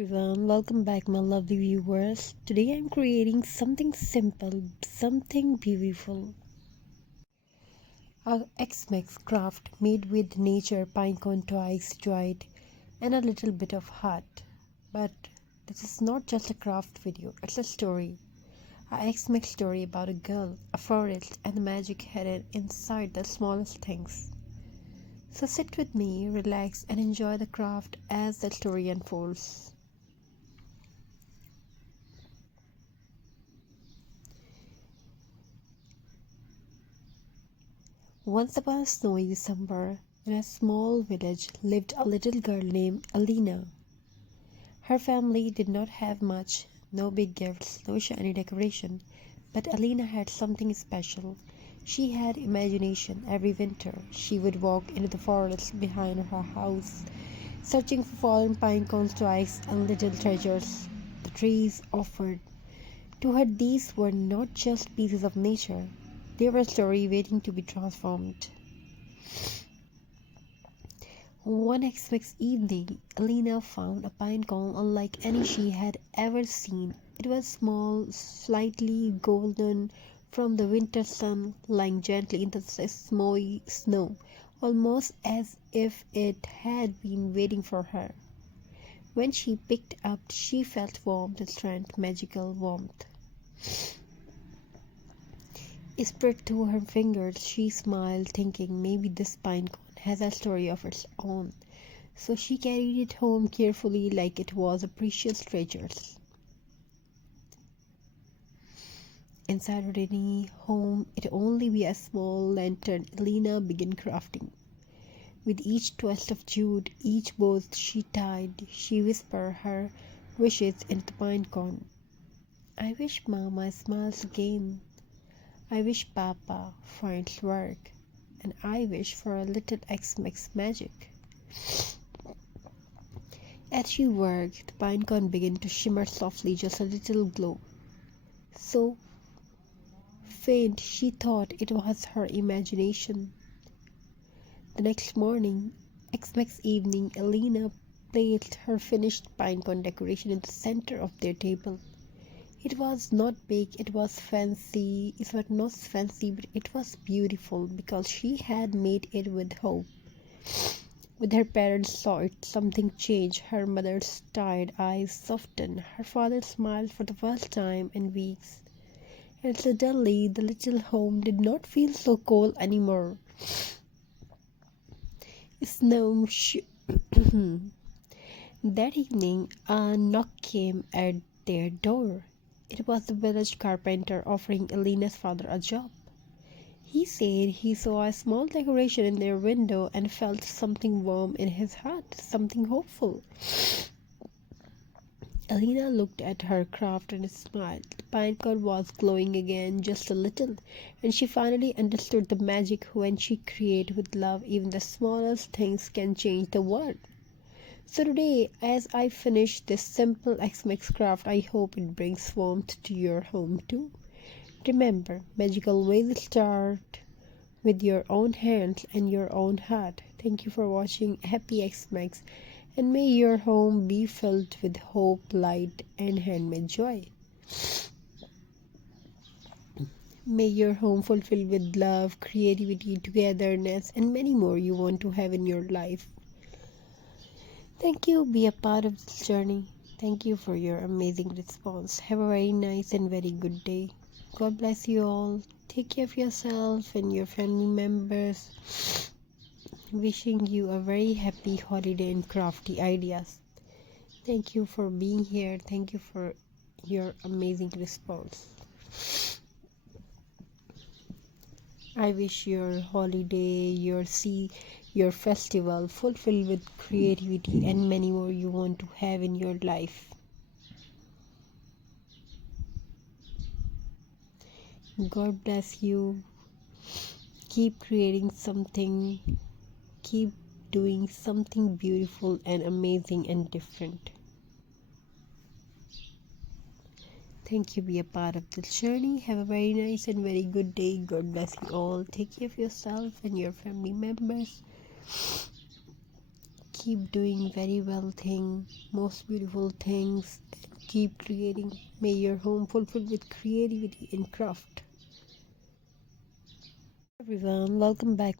everyone, welcome back, my lovely viewers. Today I'm creating something simple, something beautiful. A X-Mix craft made with nature, pinecone twice dried, and a little bit of heart. But this is not just a craft video, it's a story. A X-Mix story about a girl, a forest, and the magic hidden inside the smallest things. So sit with me, relax, and enjoy the craft as the story unfolds. Once upon a snowy December, in a small village lived a little girl named Alina. Her family did not have much, no big gifts, no shiny decoration, but Alina had something special. She had imagination. Every winter, she would walk into the forest behind her house, searching for fallen pine cones twice and little treasures the trees offered. To her, these were not just pieces of nature, they were a story waiting to be transformed. One Xmas evening, Alina found a pine cone unlike any she had ever seen. It was small, slightly golden from the winter sun, lying gently in the snowy snow, almost as if it had been waiting for her. When she picked up, she felt warmth, strength, magical warmth. Spread through her fingers, she smiled, thinking maybe this pine cone has a story of its own. So she carried it home carefully like it was a precious treasure. Inside her tiny home, it only be a small lantern Elena began crafting. With each twist of jute, each bow she tied, she whispered her wishes into the pine cone. I wish Mama smiles again. I wish Papa finds work, and I wish for a little X-Mix magic. As she worked, the pinecone began to shimmer softly, just a little glow. So faint she thought it was her imagination. The next morning, X-Mix evening, Alina placed her finished pinecone decoration in the center of their table. It was not big, it was fancy. It was not fancy, but it was beautiful because she had made it with hope. When her parents saw it, something changed. Her mother's tired eyes softened. Her father smiled for the first time in weeks. And suddenly, the little home did not feel so cold anymore. Snow That evening, a knock came at their door. It was the village carpenter offering Elena's father a job. He said he saw a small decoration in their window and felt something warm in his heart, something hopeful. Alina looked at her craft and smiled. The pinecone was glowing again, just a little, and she finally understood the magic when she creates with love. Even the smallest things can change the world. So today, as I finish this simple X-Mix craft, I hope it brings warmth to your home too. Remember, magic always start with your own hands and your own heart. Thank you for watching. Happy X-Mix, and may your home be filled with hope, light, and handmade joy. May your home fulfilled with love, creativity, togetherness, and many more you want to have in your life. Thank you. Be a part of this journey. Thank you for your amazing response. Have a very nice and very good day. God bless you all. Take care of yourself and your family members. Wishing you a very happy holiday and crafty ideas. Thank you for being here. Thank you for your amazing response. I wish your holiday, your festival fulfilled with creativity and many more you want to have in your life. God bless you. Keep creating something. Keep doing something beautiful and amazing and different. Thank you. Be a part of this journey. Have a very nice and very good day. God bless you all. Take care of yourself and your family members. keep doing very well thing, most beautiful things. Keep creating. May your home fulfilled with creativity and craft. Everyone, welcome back.